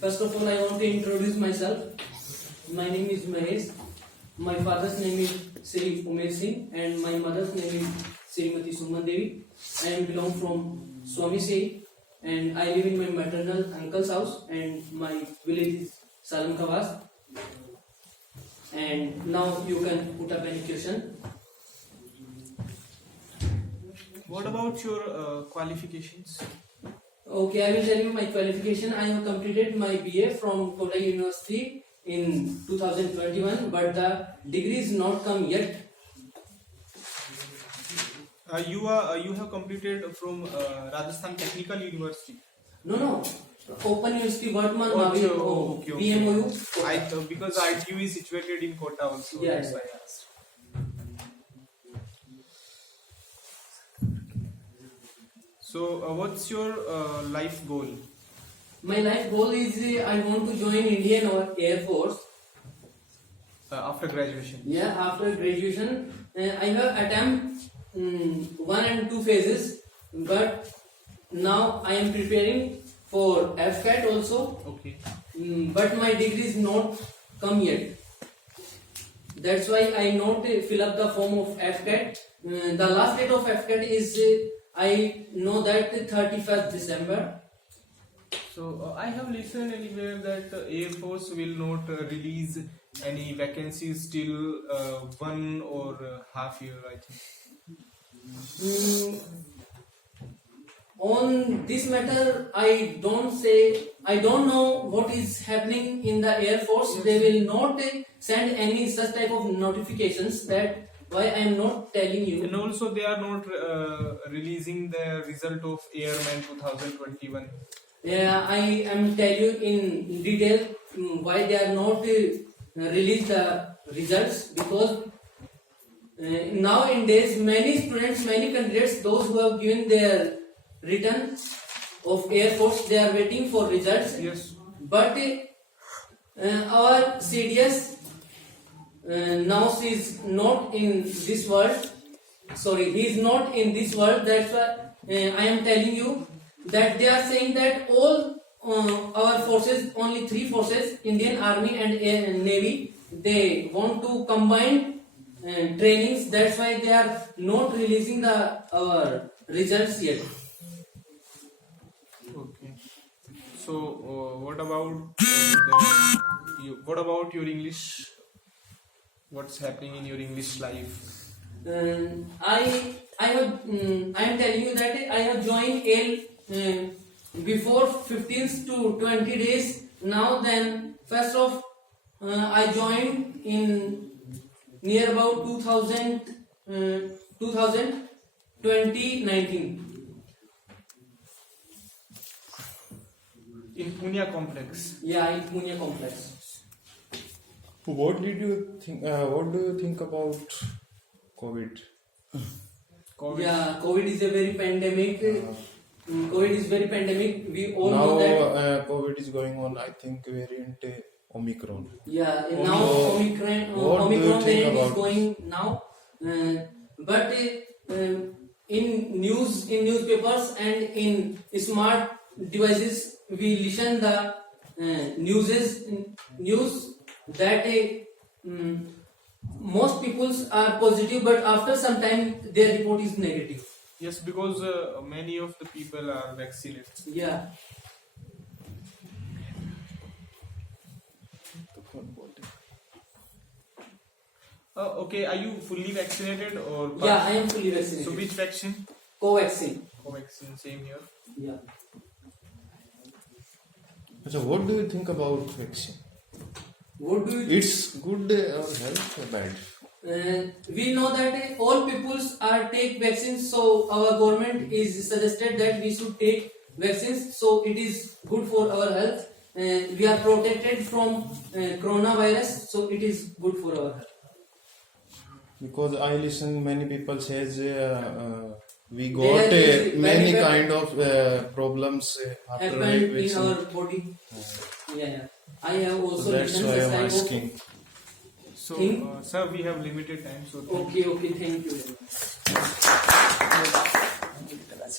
First of all, I want to introduce myself. My name is Mahesh. My father's name is Sri Umer Singh and my mother's name is Srimati Suman Devi. I belong from Swami Sei and I live in my maternal uncle's house and my village is Salam Kawas. And now you can put up any question. What about your qualifications? Okay, I will tell you my qualification. I have completed my BA from Kota University in 2021, but the degree is not come yet. You have completed from Rajasthan Technical University. No. Open University, Vartman, Okay. BMOU. Because ITU is situated in Kota also. Yeah, That's why I asked. So, what's your life goal? My life goal is I want to join Indian Air Force. After graduation? Yeah, after graduation. I have attempt 1 and 2 phases, but now I am preparing for FCAT also. Okay. But my degree is not come yet. That's why I not fill up the form of FCAT. The last date of FCAT is I know that 31st December. So I have listened anywhere that Air Force will not release any vacancies till 1 or half year, I think. On this matter, I don't know what is happening in the Air Force. Yes. They will not send any such type of notifications. That why I am not telling you. And also they are not releasing the result of Airman 2021. Yeah, I am tell you in detail why they are not release the results, because nowadays many students, many candidates, those who have given their return of Air Force, they are waiting for results. Yes. But our CDS now she is not in this world. Sorry, he is not in this world. That's why I am telling you that they are saying that all our forces, only 3 forces, Indian Army and Navy, they want to combine trainings. That's why they are not releasing our results yet. Okay. So what about your English? What's happening in your English life? I am telling you that I have joined AIL before 15 to 20 days. Now then, first of I joined in near about 2019. In Punya complex. Yeah, in Punya complex. What did you think? What do you think about COVID? COVID. Yeah, COVID is a very pandemic. COVID is very pandemic. We all know Now that. COVID is going on. I think variant Omicron. Yeah, now So, Omicron what do you Omicron think variant is about- going now. But in newspapers and in smart devices, we listen the news that most people are positive, but after some time their report is negative. Yes, because many of the people are vaccinated. Yeah. Okay, are you fully vaccinated or? Yeah, I am fully vaccinated. So which vaccine? Covaxin. Covaxin, same here. Yeah. So, what do you think about vaccine? What do you It's good or health or bad? we know that all peoples are take vaccines, so our government is suggested that we should take vaccines, so it is good for our health. We are protected from coronavirus, so it is good for our health. Because I listen, many people says we They got are very many bad- kind of problems after Happen in vaccine. our body. Yeah. I have also So that's listened why such I'm type of asking. So, Think? sir, we have limited time. So, Okay, thank you very much.